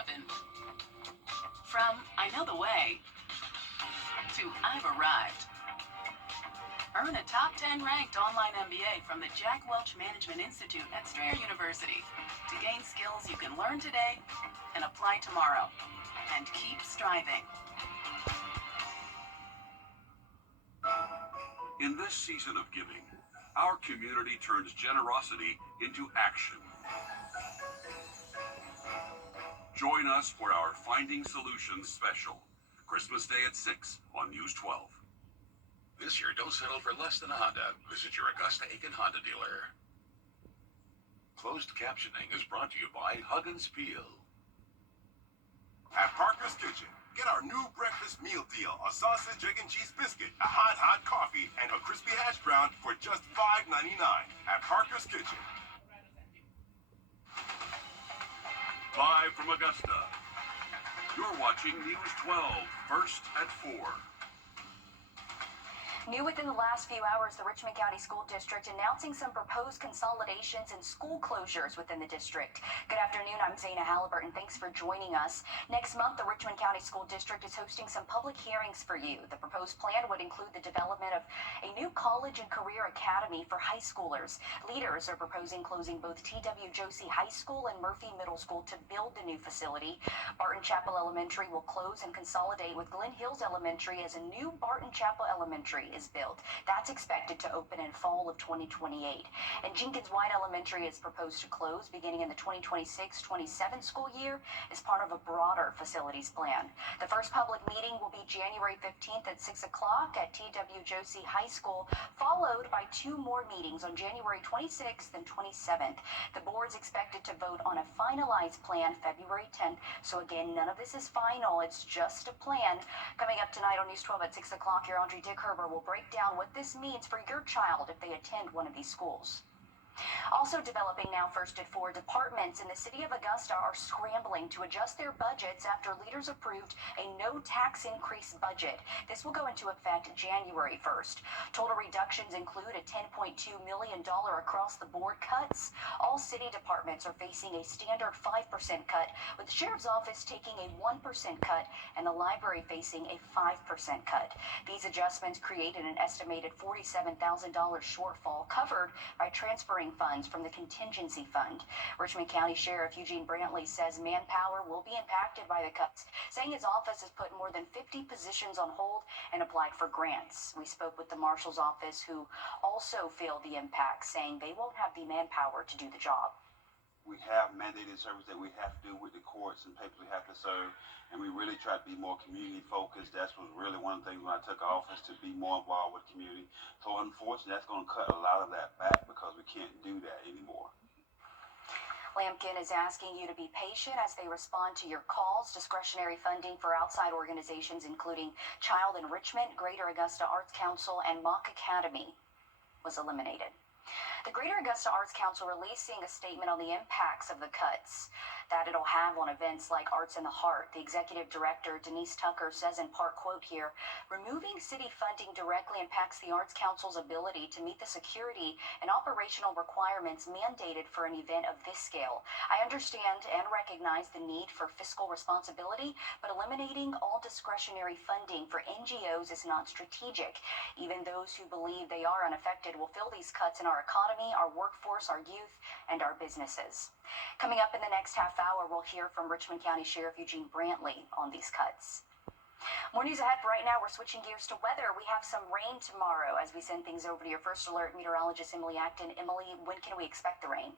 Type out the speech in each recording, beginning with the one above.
happen. From I know the way to I've arrived. Earn a top 10 ranked online MBA from the Jack Welch Management Institute at Strayer University to gain skills you can learn today and apply tomorrow. And keep striving. In this season of giving, our community turns generosity into action. Join us for our Finding Solutions special, Christmas Day at 6 on News 12. This year, don't settle for less than a Honda. Visit your Augusta-Aiken Honda dealer. Closed captioning is brought to you by Hug and Spiel. At Parker's Kitchen, get our new breakfast meal deal: a sausage, egg, and cheese biscuit, a hot coffee, and a crispy hash brown for just $5.99 at Parker's Kitchen. Live from Augusta, you're watching News 12, first at 4. New within the last few hours, the Richmond County School District announcing some proposed consolidations and school closures within the district. Good afternoon, I'm Zaina Halliburton. Thanks for joining us. Next month, the Richmond County School District is hosting some public hearings for you. The proposed plan would include the development of a new college and career academy for high schoolers. Leaders are proposing closing both T.W. Josie High School and Murphy Middle School to build the new facility. Barton Chapel Elementary will close and consolidate with Glen Hills Elementary as a new Barton Chapel Elementary is built. That's expected to open in fall of 2028. And Jenkins White Elementary is proposed to close beginning in the 2026-27 school year as part of a broader facilities plan. The first public meeting will be January 15th at 6 o'clock at T.W. Josie High School, followed by 2 more meetings on January 26th and 27th. The board's expected to vote on a finalized plan February 10th. So again, none of this is final. It's just a plan. Coming up tonight on News 12 at 6 o'clock, your Audrey Dickherber will break down what this means for your child if they attend one of these schools. Also developing now, first at 4, departments in the city of Augusta are scrambling to adjust their budgets after leaders approved a no tax increase budget. This will go into effect January 1st. Total reductions include a $10.2 million across the board cuts. All city departments are facing a standard 5% cut, with the sheriff's office taking a 1% cut and the library facing a 5% cut. These adjustments created an estimated $47,000 shortfall covered by transferring funds from the contingency fund. Richmond County Sheriff Eugene Brantley says manpower will be impacted by the cuts, saying his office has put more than 50 positions on hold and applied for grants. We spoke with the marshal's office, who also feel the impact, saying they won't have the manpower to do the job. We have mandated service that we have to do with the courts and papers we have to serve, and we really try to be more community focused. That's was really one of the things when I took office, to be more involved with the community. So unfortunately, that's going to cut a lot of that back because we can't do that anymore. Lampkin is asking you to be patient as they respond to your calls. Discretionary funding for outside organizations, including Child Enrichment, Greater Augusta Arts Council, and Mock Academy, was eliminated. The Greater Augusta Arts Council releasing a statement on the impacts of the cuts that it'll have on events like Arts in the Heart. The executive director, Denise Tucker, says in part, quote here, "Removing city funding directly impacts the Arts Council's ability to meet the security and operational requirements mandated for an event of this scale. I understand and recognize the need for fiscal responsibility, but eliminating all discretionary funding for NGOs is not strategic. Even those who believe they are unaffected will feel these cuts in our economy, our workforce, our youth, and our businesses." Coming up in the next half hour, we'll hear from Richmond County Sheriff Eugene Brantley on these cuts. More news ahead. Right now, we're switching gears to weather. We have some rain tomorrow as we send things over to your first alert meteorologist, Emily Acton. Emily, when can we expect the rain?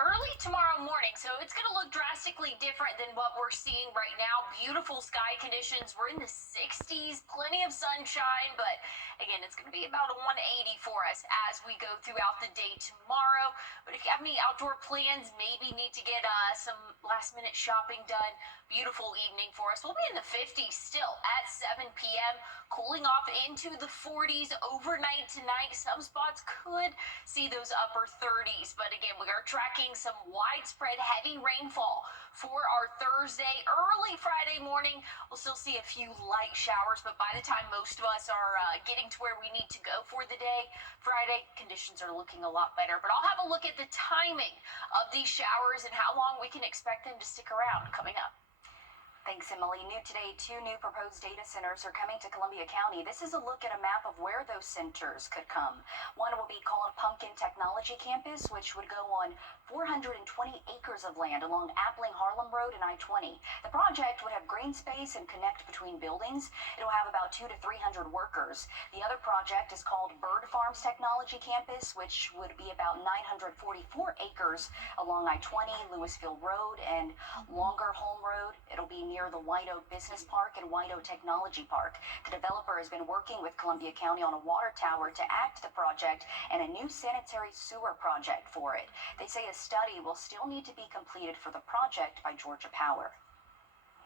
Early tomorrow morning, so it's going to look drastically different than what we're seeing right now. Beautiful sky conditions. We're in the 60s, plenty of sunshine, but again, it's going to be about a 180 for us as we go throughout the day tomorrow. But if you have any outdoor plans, maybe need to get some last-minute shopping done, beautiful evening for us. We'll be in the 50s still at 7 p.m., cooling off into the 40s overnight tonight. Some spots could see those upper 30s, but again, we are tracking some widespread heavy rainfall for our Thursday, early Friday morning, we'll still see a few light showers, but by the time most of us are getting to where we need to go for the day, Friday, conditions are looking a lot better. But I'll have a look at the timing of these showers and how long we can expect them to stick around coming up. Thanks, Emily. New today, 2 new proposed data centers are coming to Columbia County. This is a look at a map of where those centers could come. One will be called Pumpkin Technology Campus, which would go on 420 acres of land along Appling Harlem Road and I-20. The project would have green space and connect between buildings. It'll have about 200 to 300 workers. The other project is called Bird Farms Technology Campus, which would be about 944 acres along I-20, Louisville Road, and Longer Home Road. It'll be near the White Oak Business Park and White Oak Technology Park. The developer has been working with Columbia County on a water tower to add to the project and a new sanitary sewer project for it. They say a study will still need to be completed for the project by Georgia Power.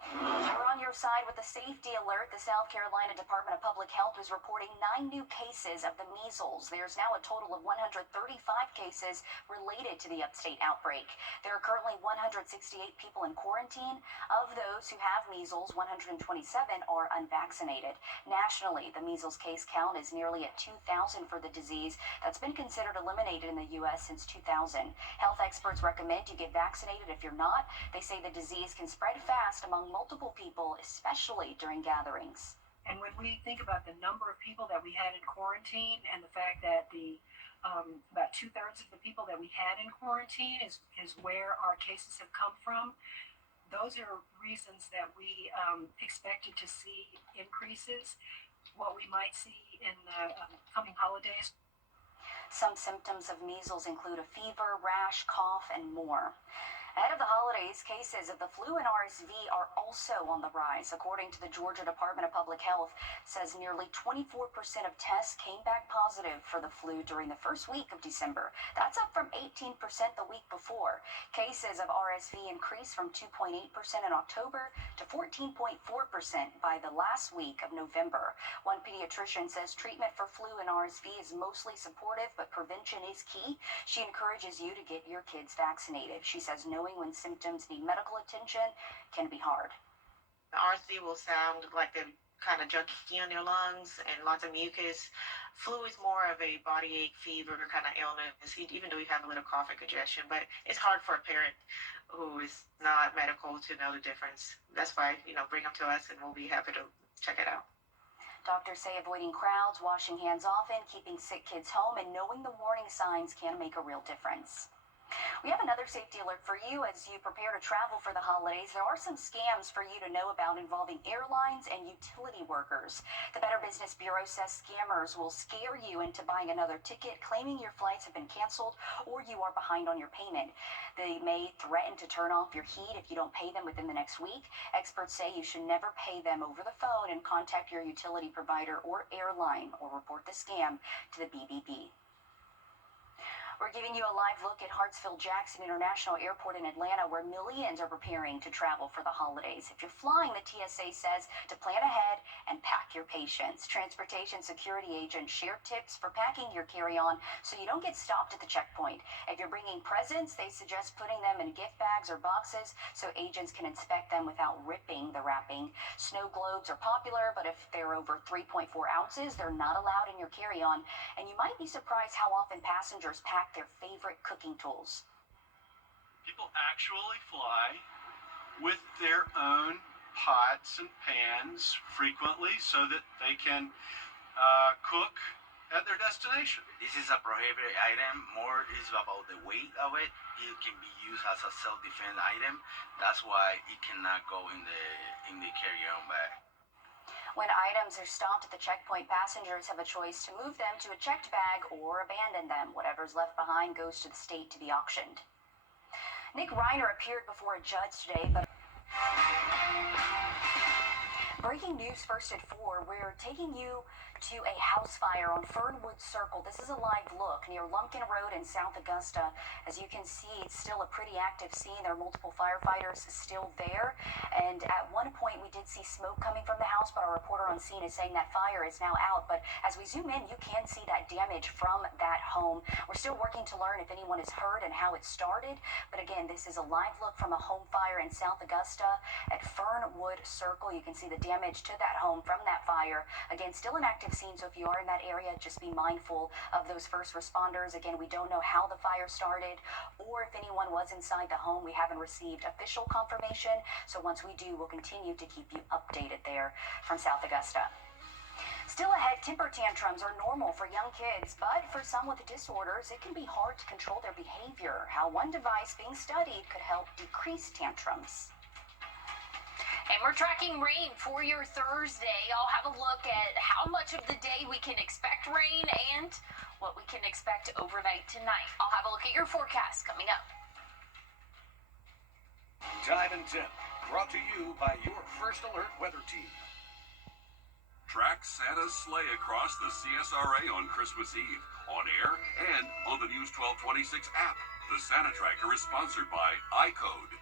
We're on your side with the safety alert. The South Carolina Department of Public Health is reporting 9 new cases of the measles. There's now a total of 135 cases related to the upstate outbreak. There are currently 168 people in quarantine. Of those who have measles, 127 are unvaccinated. Nationally, the measles case count is nearly at 2,000 for the disease that's been considered eliminated in the U.S. since 2000. Health experts recommend you get vaccinated if you're not. They say the disease can spread fast among multiple people, especially during gatherings. And when we think about the number of people that we had in quarantine and the fact that the about 2/3 of the people that we had in quarantine is where our cases have come from, those are reasons that we expected to see increases, what we might see in the coming holidays. Some symptoms of measles include a fever, rash, cough, and more. Ahead of the holidays, cases of the flu and RSV are also on the rise. According to the Georgia Department of Public Health, says nearly 24% of tests came back positive for the flu during the first week of December. That's up from 18% the week before. Cases of RSV increased from 2.8% in October to 14.4% by the last week of November. One pediatrician says treatment for flu and RSV is mostly supportive, but prevention is key. She encourages you to get your kids vaccinated. She says knowing when symptoms need medical attention can be hard. The RSV will sound like they're kind of junky on your lungs and lots of mucus. Flu is more of a body ache, fever kind of illness, even though you have a little cough and congestion. But it's hard for a parent who is not medical to know the difference. That's why, bring them to us and we'll be happy to check it out. Doctors say avoiding crowds, washing hands often, keeping sick kids home, and knowing the warning signs can make a real difference. We have another safety alert for you as you prepare to travel for the holidays. There are some scams for you to know about involving airlines and utility workers. The Better Business Bureau says scammers will scare you into buying another ticket, claiming your flights have been canceled or you are behind on your payment. They may threaten to turn off your heat if you don't pay them within the next week. Experts say you should never pay them over the phone and contact your utility provider or airline or report the scam to the BBB. We're giving you a live look at Hartsfield-Jackson International Airport in Atlanta, where millions are preparing to travel for the holidays. If you're flying, the TSA says to plan ahead and pack your patience. Transportation security agents share tips for packing your carry-on so you don't get stopped at the checkpoint. If you're bringing presents, they suggest putting them in gift bags or boxes so agents can inspect them without ripping the wrapping. Snow globes are popular, but if they're over 3.4 ounces, they're not allowed in your carry-on. And you might be surprised how often passengers pack their favorite cooking tools. People actually fly with their own pots and pans frequently so that they can cook at their destination. This is a prohibited item. More is about the weight of it. It can be used as a self-defense item. That's why it cannot go in the carry-on bag. When items are stopped at the checkpoint, passengers have a choice to move them to a checked bag or abandon them. Whatever's left behind goes to the state to be auctioned. Nick Reiner appeared before a judge today, but Breaking news first at 4. We're taking you to a house fire on Fernwood Circle. This is a live look near Lumpkin Road in South Augusta. As you can see, it's still a pretty active scene. There are multiple firefighters still there. And at one point, we did see smoke coming from the house, but our reporter on scene is saying that fire is now out. But as we zoom in, you can see that damage from that home. We're still working to learn if anyone is hurt and how it started. But again, this is a live look from a home fire in South Augusta at Fernwood Circle. You can see the damage to that home from that fire. Again, still an active scene, so if you are in that area, just be mindful of those first responders. Again, we don't know how the fire started or if anyone was inside the home. We haven't received official confirmation, so once we do, we'll continue to keep you updated there from South Augusta. Still ahead, temper tantrums are normal for young kids, but for some with disorders, it can be hard to control their behavior. How one device being studied could help decrease tantrums. And we're tracking rain for your Thursday. I'll have a look at how much of the day we can expect rain and what we can expect overnight tonight. I'll have a look at your forecast coming up. Time and Temp, brought to you by your First Alert weather team. Track Santa's sleigh across the CSRA on Christmas Eve, on air and on the News 1226 app. The Santa Tracker is sponsored by iCode.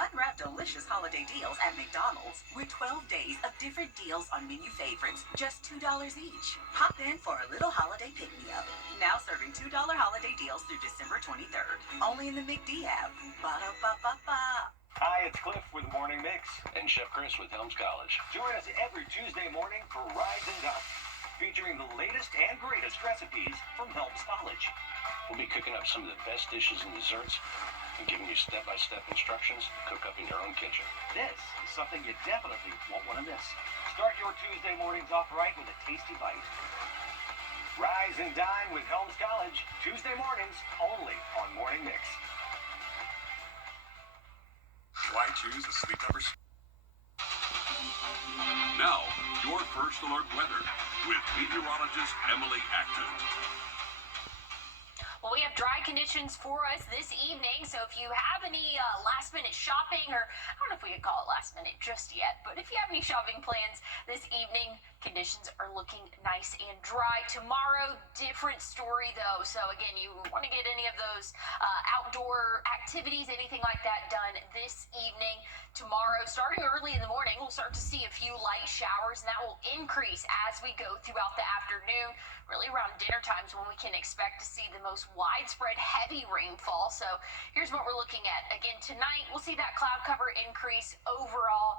Unwrap delicious holiday deals at McDonald's with 12 days of different deals on menu favorites, just $2 each. Hop in for a little holiday pick-me-up. Now serving $2 holiday deals through December 23rd. Only in the McD app. Ba-da-ba-ba-ba. Hi, it's Cliff with Morning Mix and Chef Chris with Helms College. Join us every Tuesday morning for Rise and Dine, featuring the latest and greatest recipes from Helms College. We'll be cooking up some of the best dishes and desserts and giving you step-by-step instructions to cook up in your own kitchen. This is something you definitely won't want to miss. Start your Tuesday mornings off right with a tasty bite. Rise and Dine with Helms College, Tuesday mornings only on Morning Mix. Why choose a Sleep Number? Now, your First Alert weather with meteorologist Emily Acton. Well, we have dry conditions for us this evening, so if you have any last-minute shopping, or I don't know if we could call it last-minute just yet, but if you have any shopping plans this evening, conditions are looking nice and dry. Tomorrow, different story, though. So, again, you want to get any of those outdoor activities, anything like that done this evening. Tomorrow, starting early in the morning, we'll start to see a few light showers, and that will increase as we go throughout the afternoon. Really around dinner times when we can expect to see the most widespread heavy rainfall. So here's what we're looking at. Again, tonight we'll see that cloud cover increase. Overall,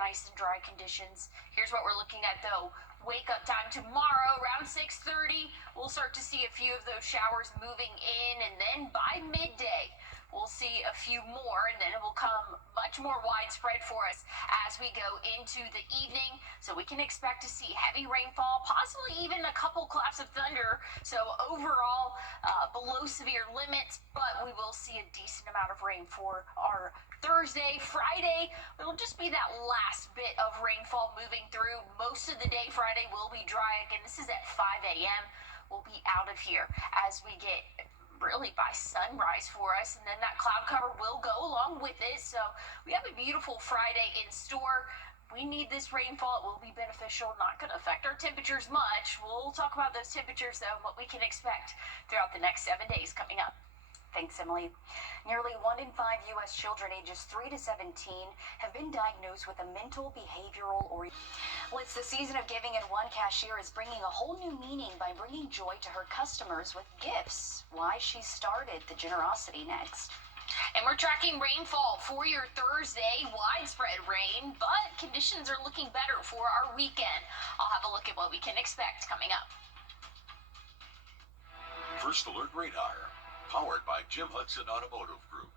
nice and dry conditions. Here's what we're looking at though. Wake up time tomorrow around 6:30. We'll start to see a few of those showers moving in, and then by midday we'll see a few more, and then it will come much more widespread for us as we go into the evening. So we can expect to see heavy rainfall, possibly even a couple claps of thunder. So overall, below severe limits, but we will see a decent amount of rain for our Thursday. Friday, it'll just be that last bit of rainfall moving through. Most of the day Friday will be dry. Again, this is at 5 a.m. We'll be out of here as we get really by sunrise for us, and then that cloud cover will go along with it. So we have a beautiful Friday in store. We need this rainfall. It will be beneficial, not going to affect our temperatures much. We'll talk about those temperatures though and what we can expect throughout the next 7 days coming up. Thanks, Emily. Nearly 1 in 5 U.S. children ages 3 to 17 have been diagnosed with a mental, behavioral, or... Well, it's the season of giving, and one cashier is bringing a whole new meaning by bringing joy to her customers with gifts. Why she started the generosity next. And we're tracking rainfall for your Thursday. Widespread rain, but conditions are looking better for our weekend. I'll have a look at what we can expect coming up. First Alert Radar, powered by Jim Hudson Automotive Group.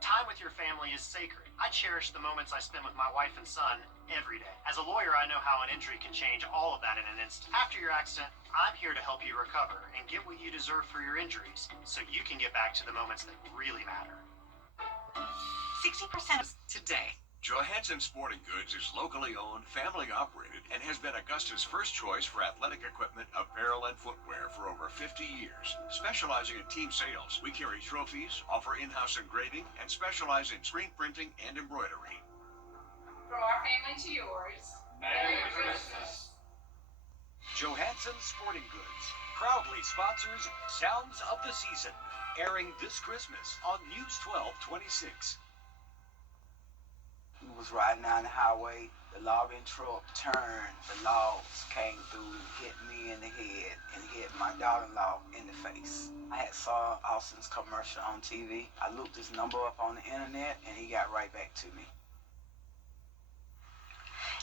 Time with your family is sacred. I cherish the moments I spend with my wife and son every day. As a lawyer, I know how an injury can change all of that in an instant. After your accident, I'm here to help you recover and get what you deserve for your injuries so you can get back to the moments that really matter. 60% today. Johansson Sporting Goods is locally owned, family operated, and has been Augusta's first choice for athletic equipment, apparel, and footwear for over 50 years. Specializing in team sales, we carry trophies, offer in-house engraving, and specialize in screen printing and embroidery. From our family to yours. Merry Christmas. Johansson's Sporting Goods proudly sponsors Sounds of the Season, airing this Christmas on News 1226. We was riding down the highway, the logging truck turned, the logs came through, hit me in the head, and hit my daughter-in-law in the face. I had saw Austin's commercial on TV. I looked his number up on the internet, and he got right back to me.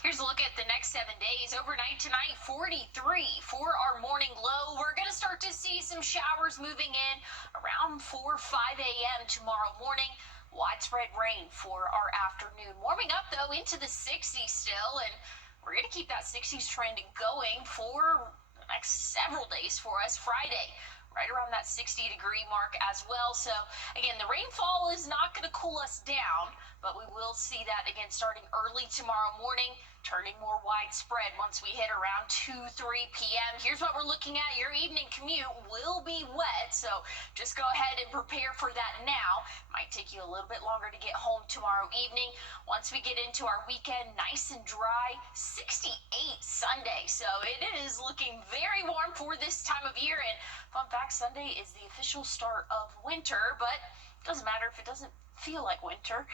Here's a look at the next 7 days. Overnight tonight, 43 for our morning low. We're going to start to see some showers moving in around 4 or 5 a.m. tomorrow morning. Widespread rain for our afternoon. Warming up, though, into the 60s still, and we're going to keep that 60s trend going for the next several days for us. Friday, right around that 60-degree mark as well. So, again, the rainfall is not going to cool us down, but we will see that, again, starting early tomorrow morning, turning more widespread once we hit around 2, 3 p.m. Here's what we're looking at. Your evening commute will be wet, so just go ahead and prepare for that now. Might take you a little bit longer to get home tomorrow evening. Once we get into our weekend, nice and dry, 68 Sunday. So it is looking very warm for this time of year, and fun fact, Sunday is the official start of winter, but it doesn't matter if it doesn't feel like winter.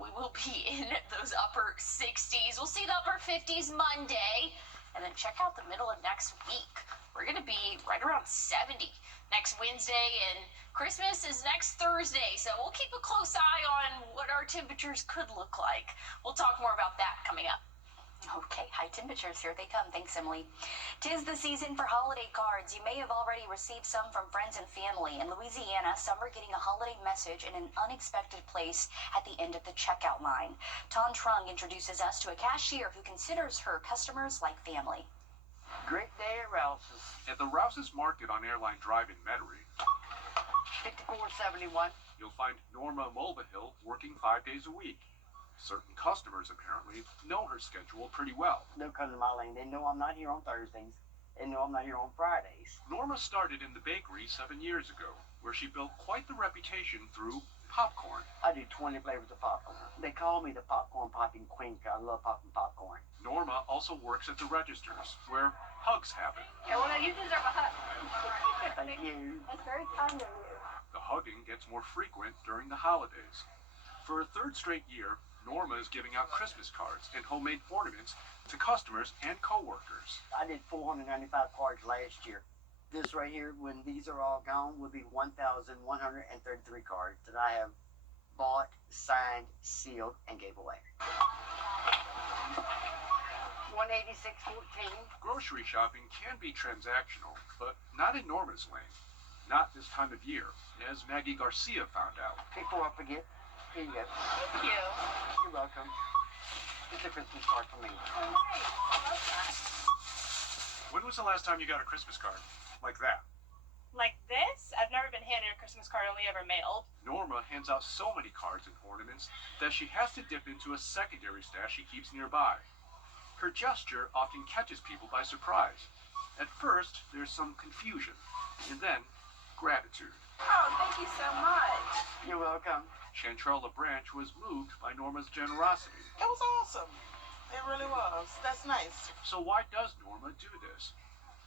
We will be in those upper 60s. We'll see the upper 50s Monday, and then check out the middle of next week. We're going to be right around 70 next Wednesday, and Christmas is next Thursday, so we'll keep a close eye on what our temperatures could look like. We'll talk more about that coming up. Okay, high temperatures, here they come. Thanks, Emily. 'Tis the season for holiday cards. You may have already received some from friends and family. In Louisiana, some are getting a holiday message in an unexpected place at the end of the checkout line. Ton Trung introduces us to a cashier who considers her customers like family. Great day at Rouse's. At the Rouse's Market on Airline Drive in Metairie, 5471. you'll find Norma Mulvihill working 5 days a week. Certain customers, apparently, know her schedule pretty well. They'll come to my lane. They know I'm not here on Thursdays. They know I'm not here on Fridays. Norma started in the bakery 7 years ago, where she built quite the reputation through popcorn. I do 20 flavors of popcorn. They call me the popcorn popping queen because I love popping popcorn. Norma also works at the registers, where hugs happen. Yeah, well, you deserve a hug. Thank you. That's very kind of you. The hugging gets more frequent during the holidays. For a third straight year, Norma is giving out Christmas cards and homemade ornaments to customers and coworkers. I did 495 cards last year. This right here, when these are all gone, will be 1,133 cards that I have bought, signed, sealed, and gave away. 186.14. Grocery shopping can be transactional, but not in Norma's lane. Not this time of year, as Maggie Garcia found out. Before I forget, here you go. Thank you. You're welcome. It's a Christmas card for me. Oh, nice. I love that. When was the last time you got a Christmas card? Like that? Like this? I've never been handed a Christmas card, only ever mailed. Norma hands out so many cards and ornaments that she has to dip into a secondary stash she keeps nearby. Her gesture often catches people by surprise. At first, there's some confusion, and then gratitude. Oh, thank you so much. You're welcome. Chantrell LaBranche was moved by Norma's generosity. It was awesome. It really was. That's nice. So why does Norma do this?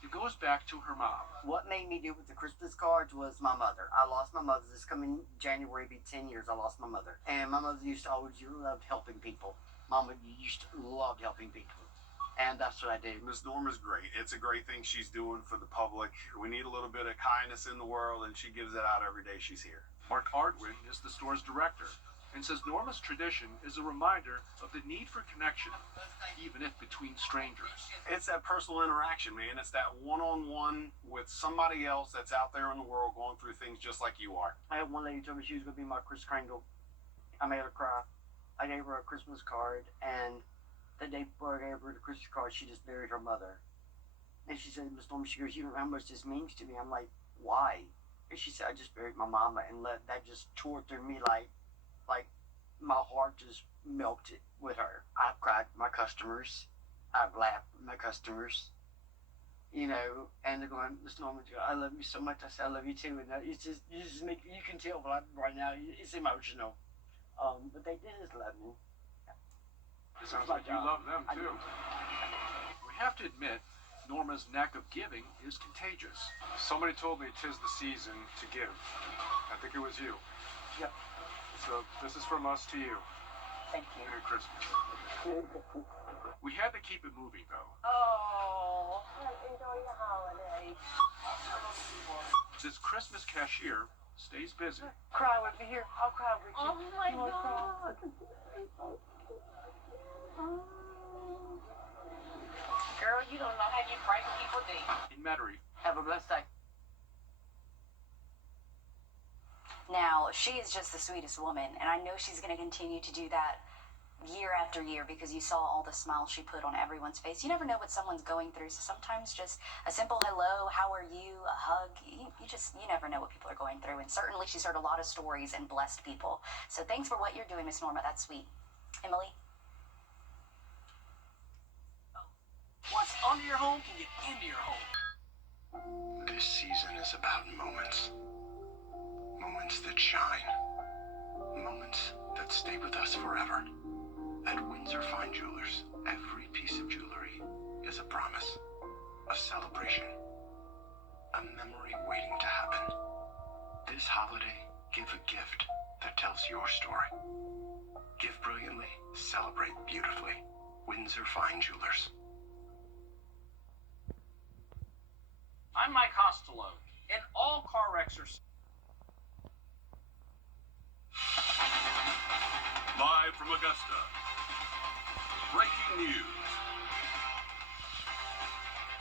It goes back to her mom. What made me do with the Christmas cards was my mother. I lost my mother. This coming January be 10 years I lost my mother. And my mother used to always loved helping people. Mama used to love helping people. And that's what I do. Miss Norma's great. It's a great thing she's doing for the public. We need a little bit of kindness in the world, and she gives it out every day she's here. Mark Ardwin is the store's director and says Norma's tradition is a reminder of the need for connection, even if between strangers. It's that personal interaction, man. It's that one-on-one with somebody else that's out there in the world going through things just like you are. I had one lady told me she was going to be my Kris Kringle. I made her cry. I gave her a Christmas card, and the day before I gave her the Christmas card, she just buried her mother. And she said, Miss Norma, she goes, you don't know how much this means to me. I'm like, why? And she said, I just buried my mama, and that just tore through me like my heart just melted with her. I've cried with my customers. I've laughed with my customers. You know, and they're going, Miss Norma, I love you so much. I said, I love you too. And it's just, you just make, you can tell right now, it's emotional. But they did just love me. The Sounds like you love them too. We have to admit, Norma's knack of giving is contagious. Somebody told me 'tis the season to give. I think it was you. Yep. So this is from us to you. Thank you. Merry Christmas. We had to keep it moving though. Oh, enjoy your holiday. This Christmas cashier stays busy. Cry with me here. I'll cry with you. Oh my You wanna cry? God. Girl, you don't know how you pray for people, do you? In Metairie. Have a blessed day. Now, she is just the sweetest woman, and I know she's going to continue to do that year after year because you saw all the smiles she put on everyone's face. You never know what someone's going through, so sometimes just a simple hello, how are you, a hug, you never know what people are going through, and certainly she's heard a lot of stories and blessed people. So thanks for what you're doing, Miss Norma. That's sweet. Emily? What's under your home can get into your home. This season is about moments. Moments that shine. Moments that stay with us forever. At Windsor Fine Jewelers, every piece of jewelry is a promise, a celebration, a memory waiting to happen. This holiday, give a gift that tells your story. Give brilliantly, celebrate beautifully. Windsor Fine Jewelers. I'm Mike Costello, and all car wrecks are... Live from Augusta. Breaking news.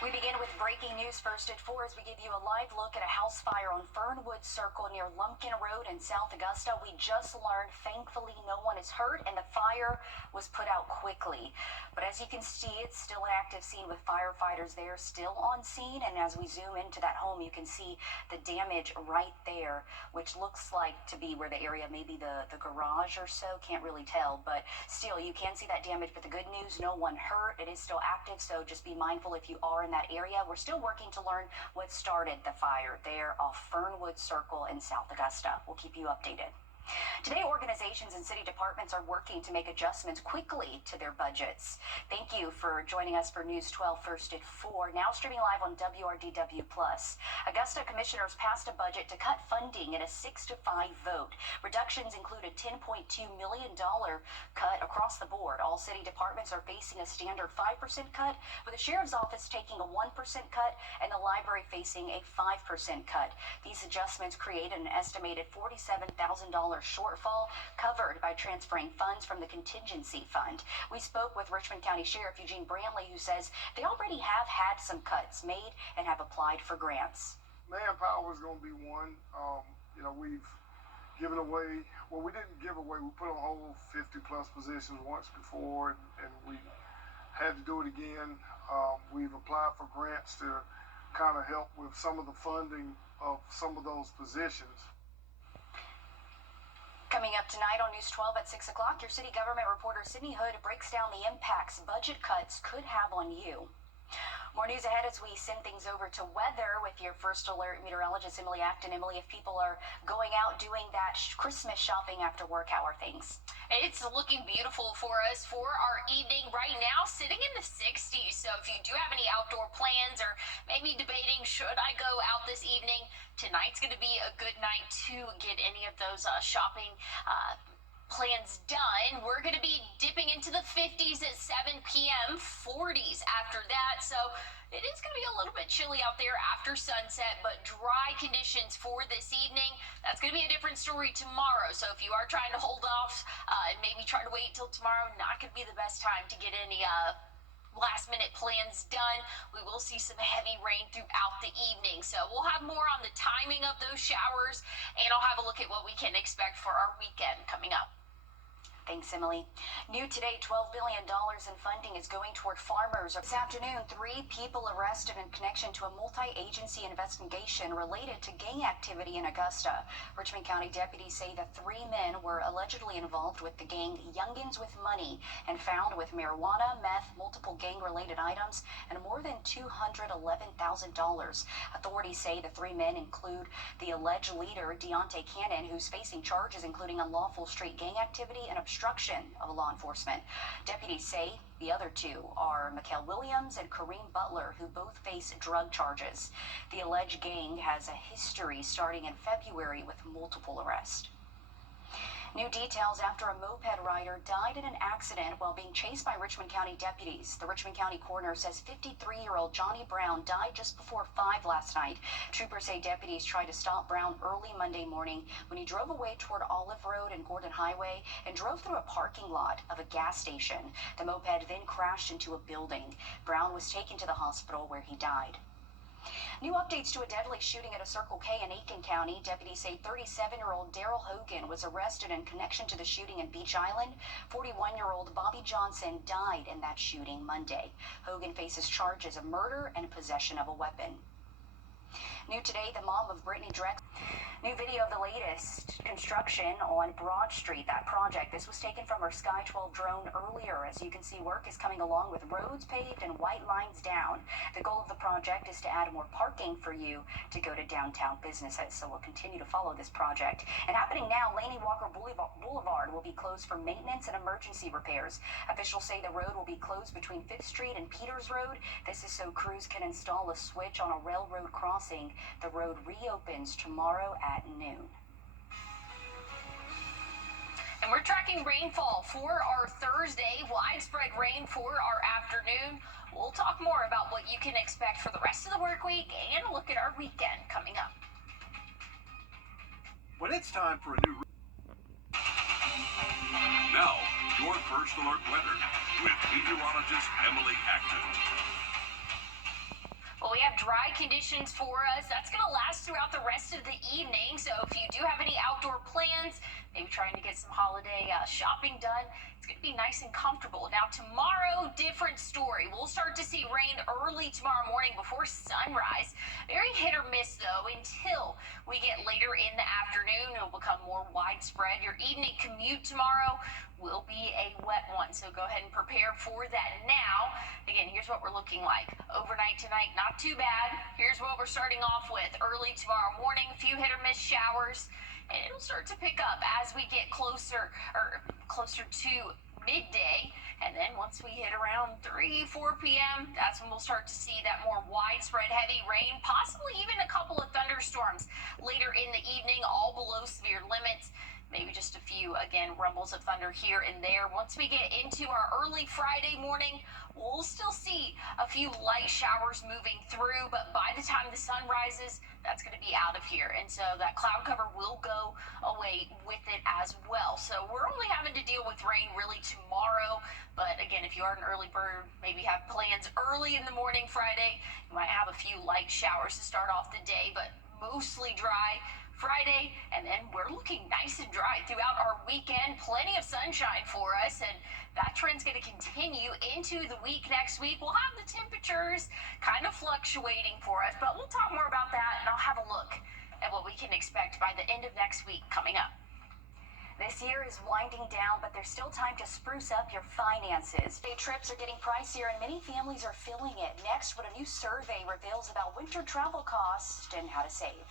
We begin with breaking news first at 4 as we give you a live look at a house fire on Fernwood Circle near Lumpkin Road in South Augusta. We just learned, thankfully, no one is hurt and the fire was put out quickly. But as you can see, it's still an active scene with firefighters there still on scene. And as we zoom into that home, you can see the damage right there, which looks like to be where the area, maybe the garage or so, can't really tell. But still, you can see that damage. But the good news, no one hurt. It is still active, so just be mindful if you are in that area. We're still working to learn what started the fire there off Fernwood Circle in South Augusta. We'll keep you updated. Today, organizations and city departments are working to make adjustments quickly to their budgets. Thank you for joining us for News 12 first at 4, now streaming live on WRDW+. Augusta commissioners passed a budget to cut funding in a 6-5 vote. Reductions include a $10.2 million cut across the board. All city departments are facing a standard 5% cut, with the sheriff's office taking a 1% cut and the library facing a 5% cut. These adjustments create an estimated $47,000 shortfall covered by transferring funds from the contingency fund. We spoke with Richmond County Sheriff Eugene Brantley, who says they already have had some cuts made and have applied for grants. Manpower is going to be one. We've given away, well, we didn't give away, we put on hold 50 plus positions once before, and we had to do it again. We've applied for grants to kind of help with some of the funding of some of those positions. Coming up tonight on News 12 at 6 o'clock, your city government reporter Sydney Hood breaks down the impacts budget cuts could have on you. More news ahead as we send things over to weather with your first alert meteorologist, Emily Acton. Emily, if people are going out doing that Christmas shopping after work, how are things? It's looking beautiful for us for our evening right now, sitting in the 60s. So if you do have any outdoor plans or maybe debating, should I go out this evening, tonight's going to be a good night to get any of those shopping plans done. We're going to be dipping into the 50s at 7 p.m., 40s after that. So it is going to be a little bit chilly out there after sunset, but dry conditions for this evening. That's going to be a different story tomorrow. So if you are trying to hold off and maybe try to wait until tomorrow, not going to be the best time to get any last minute plans done. We will see some heavy rain throughout the evening. So we'll have more on the timing of those showers, and I'll have a look at what we can expect for our weekend coming up. Thanks, Emily. New today, $12 billion in funding is going toward farmers. This afternoon, 3 people arrested in connection to a multi-agency investigation related to gang activity in Augusta. Richmond County deputies say the 3 men were allegedly involved with the gang Youngins with Money and found with marijuana, meth, multiple gang-related items, and more than $211,000. Authorities say the 3 men include the alleged leader, Deontay Cannon, who's facing charges including unlawful street gang activity and obstruction obstruction of law enforcement. Deputies say the other two are Mikkel Williams and Kareem Butler, who both face drug charges. The alleged gang has a history starting in February with multiple arrests. New details after a moped rider died in an accident while being chased by Richmond County deputies. The Richmond County coroner says 53-year-old Johnny Brown died just before 5 last night. Troopers say deputies tried to stop Brown early Monday morning when he drove away toward Olive Road and Gordon Highway and drove through a parking lot of a gas station. The moped then crashed into a building. Brown was taken to the hospital where he died. New updates to a deadly shooting at a Circle K in Aiken County. Deputies say 37-year-old Daryl Hogan was arrested in connection to the shooting in Beach Island. 41-year-old Bobby Johnson died in that shooting Monday. Hogan faces charges of murder and possession of a weapon. New today, the mom of Brittany Drexler. New video of the latest construction on Broad Street, that project. This was taken from our Sky 12 drone earlier. As you can see, work is coming along with roads paved and white lines down. The goal of the project is to add more parking for you to go to downtown businesses. So we'll continue to follow this project. And happening now, Laney Walker Boulevard will be closed for maintenance and emergency repairs. Officials say the road will be closed between 5th Street and Peters Road. This is so crews can install a switch on a railroad crossing. The road reopens tomorrow at noon. And we're tracking rainfall for our Thursday, widespread rain for our afternoon. We'll talk more about what you can expect for the rest of the work week and look at our weekend coming up. When it's time for a new... Now, your First Alert weather with meteorologist Emily Acton. Well, we have dry conditions for us. That's going to last throughout the rest of the evening. So if you do have any outdoor plans, maybe trying to get some holiday shopping done, it's going to be nice and comfortable. Now, tomorrow, different story. We'll start to see rain early tomorrow morning before sunrise. Very hit or miss, though, until we get later in the afternoon. It'll become more widespread. Your evening commute tomorrow will be a wet one, so go ahead and prepare for that now. Again, here's what we're looking like. Overnight tonight, not too bad. Here's what we're starting off with. Early tomorrow morning, a few hit or miss showers, and it'll start to pick up as we get closer to midday. And then once we hit around 3-4 p.m., that's when we'll start to see that more widespread heavy rain, possibly even a couple of thunderstorms later in the evening, all below severe limits. Maybe just a few, again, rumbles of thunder here and there. Once we get into our early Friday morning, we'll still see a few light showers moving through, but by the time the sun rises, that's going to be out of here. And so that cloud cover will go away with it as well. So we're only having to deal with rain really tomorrow. But again, if you are an early bird, maybe have plans early in the morning Friday, you might have a few light showers to start off the day, but mostly dry Friday, and then we're looking nice and dry throughout our weekend. Plenty of sunshine for us, and that trend's going to continue into the week next week. We'll have the temperatures kind of fluctuating for us, but we'll talk more about that, and I'll have a look at what we can expect by the end of next week coming up. This year is winding down, but there's still time to spruce up your finances. Day trips are getting pricier, and many families are feeling it. Next, what a new survey reveals about winter travel costs and how to save.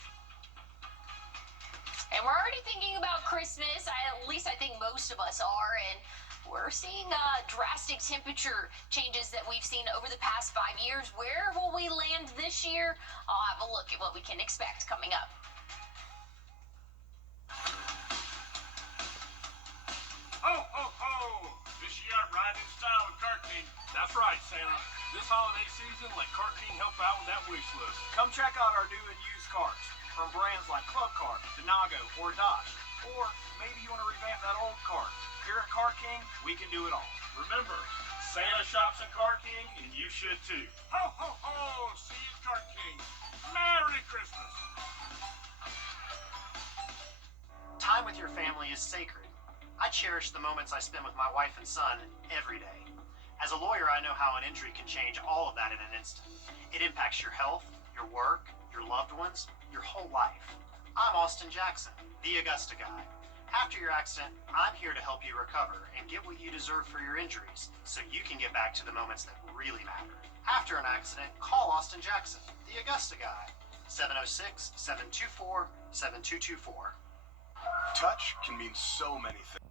And we're already thinking about Christmas. At least I think most of us are. And we're seeing drastic temperature changes that we've seen over the past 5 years. Where will we land this year? I'll have a look at what we can expect coming up. Ho, ho, ho! This year I'm riding in style with Car King. That's right, Santa. This holiday season, let Car King help out with that wish list. Come check out our new and used cars from brands like Club Car, Denago, or Dodge. Or maybe you want to revamp that old car. Here at Car King, we can do it all. Remember, Santa shops at Car King, and you should too. Ho, ho, ho! See you at Car King. Merry Christmas! Time with your family is sacred. I cherish the moments I spend with my wife and son every day. As a lawyer, I know how an injury can change all of that in an instant. It impacts your health, your work, your loved ones, your whole life. I'm Austin Jackson, the Augusta guy. After your accident, I'm here to help you recover and get what you deserve for your injuries so you can get back to the moments that really matter. After an accident, call Austin Jackson, the Augusta guy. 706-724-7224. Touch can mean so many things.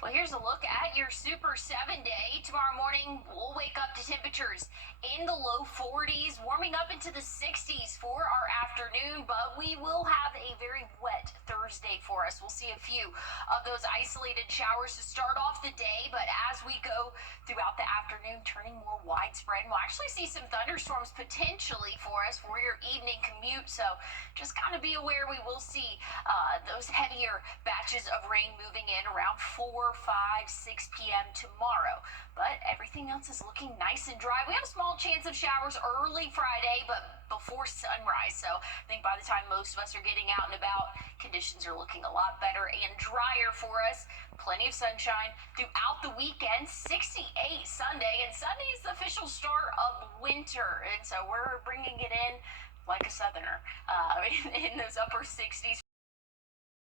Well, here's a look at your Super 7 day. Tomorrow morning, we'll wake up to temperatures in the low 40s, warming up into the 60s for our afternoon, but we will have a very wet Thursday for us. We'll see a few of those isolated showers to start off the day, but as we go throughout the afternoon, turning more widespread, we'll actually see some thunderstorms potentially for us for your evening commute, so just kind of be aware we will see those heavier batches of rain moving in around 4, 5, 6 p.m. tomorrow. But everything else is looking nice and dry. We have a small chance of showers early Friday, but before sunrise. So I think by the time most of us are getting out and about, conditions are looking a lot better and drier for us. Plenty of sunshine throughout the weekend. 68 Sunday, and Sunday is the official start of winter. And so we're bringing it in like a southerner in those upper 60s.